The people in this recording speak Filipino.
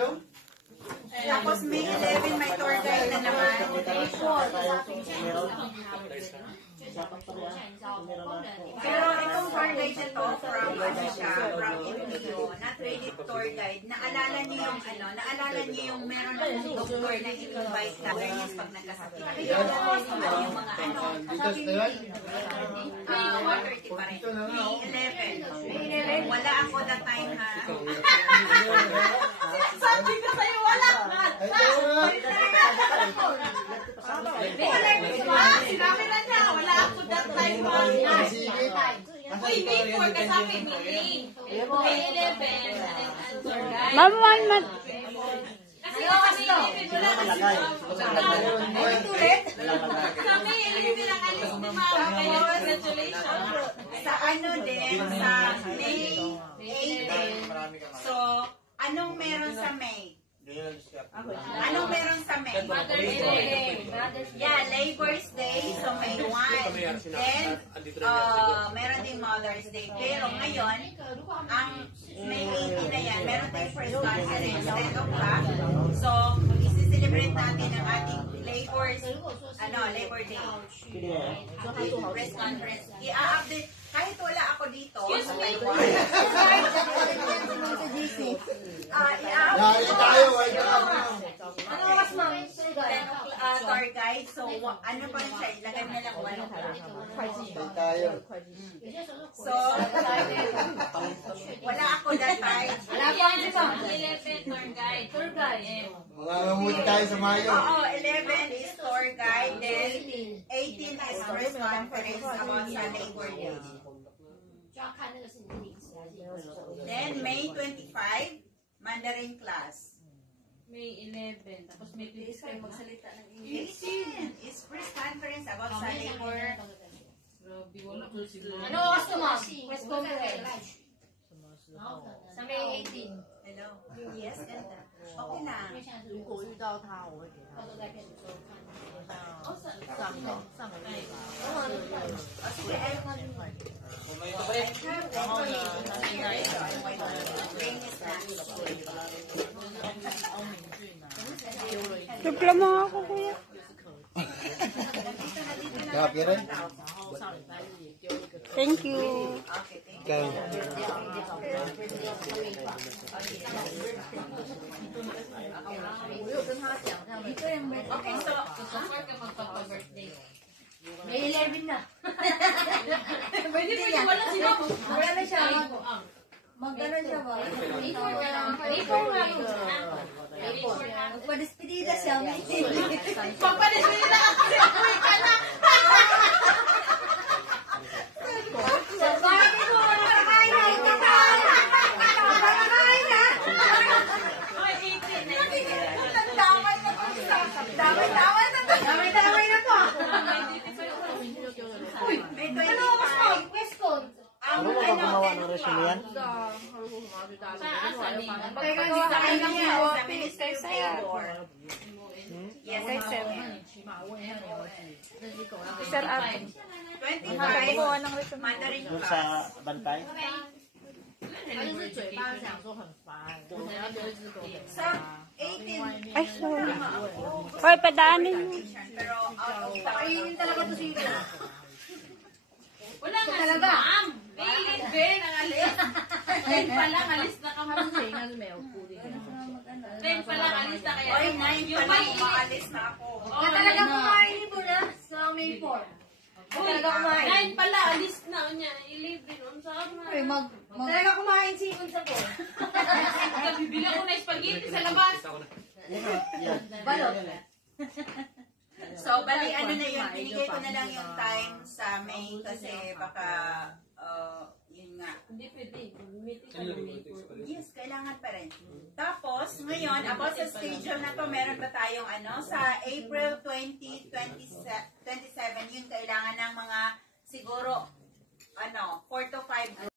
Tapos May 11, may tour guide na naman. Pero itong tour guide na to, from MTO, not really tour guide, naalala niyo yung meron akong doktor na i-invite na awareness pag nagkasakit. Yung mga May 30 pa rin. May 11. Wala ako that time, ha? Sabi ko sa'yo, wala na! Sinabi na niya, wala ako that time, ha? Uy, May 4 ka sa akin, May 11. Ma'am, 1 month. Kasi kasi wala kasi sa May 11 lang alis ni Ma'am. Kaya congratulations. Sa din, sa May 18. So, anong meron sa May? Anong meron sa May? Mother's Day. Yeah, Labor's Day. So, May 1. Then, meron din Mother's Day. Pero ngayon, ang May 18 na yan, meron tayong first conference, 10 o'clock. So, isi-celebrate natin ang ating Labor Day. Press conference. I-update. Kahit wala ako dito. Excuse me. Ano oras, ma'am? Tour guide. So, ano pa rin siya? Ilagay na lang 1 o'clock. So, wala ako that time. Wala pa rin siya. 11 tour guide. Tour guide. Mga tayo sa Mayo. Oo, 11 is tour guide. Then, 18 is press conference about sa Labor Day. Then, May 25, Mandarin class. May 11. Tapos May 25 magsalita ng English. 18 is press conference about sa labor. Ano oras to, ma'am? Press conference. Sa May 18. Hello? Yes, ganda. Okay lang. 如果遇到他，我会给他上个月吧。 Sige, Supla mo ako, kuya. Copy rin. Thank you. Okay. Okay, so, May 11 na. pwede yan. Wala na siya. Mag-ano siya ba? Magpa-despedida siya. Pagpa-despedida ka kasi uwi ka na. Bakit mo? Nakakain na ito ka. Nakakain na. Damay na po. May 25. Question. Ang Ano ba gumawa ng resume yan? Teka, hindi sa kayo lang yan. Sa Ministry of Labor. Yes, Kay Sir. Sir Ate. 25. Nakakuha ng resume. Mandarin Doon class. sa bantay? 他就是嘴巴讲说很烦，我们要丢一只狗给 Sa 他。 18. Ay, sorry. Hoy, padaanin mo. Pero out of Kainin talaga to si wala nga talaga. Ma'am, may 11 ang alis. 10 pa lang, alis na ka, 他 ma'am. 之前应该是没有固定的。 10 pa lang, alis na kaya. Oy, 9 pa lang, umaalis na ako. Talaga kumain mo na sa May 4. Talaga kumain. 9 pala, alis na niya. 11, unsaan na. Talaga kumain si Unsa po. Bibili ako na spaghetti sa labas. Balot. So, bali, ano na yun, binigay ko na lang yung time sa May kasi baka, yun nga. Hindi pwede. Yes, kailangan pa rin. Tapos, ngayon, about sa schedule na to, meron ba tayong sa April 20, 27, yun kailangan ng mga, siguro, 4 to 5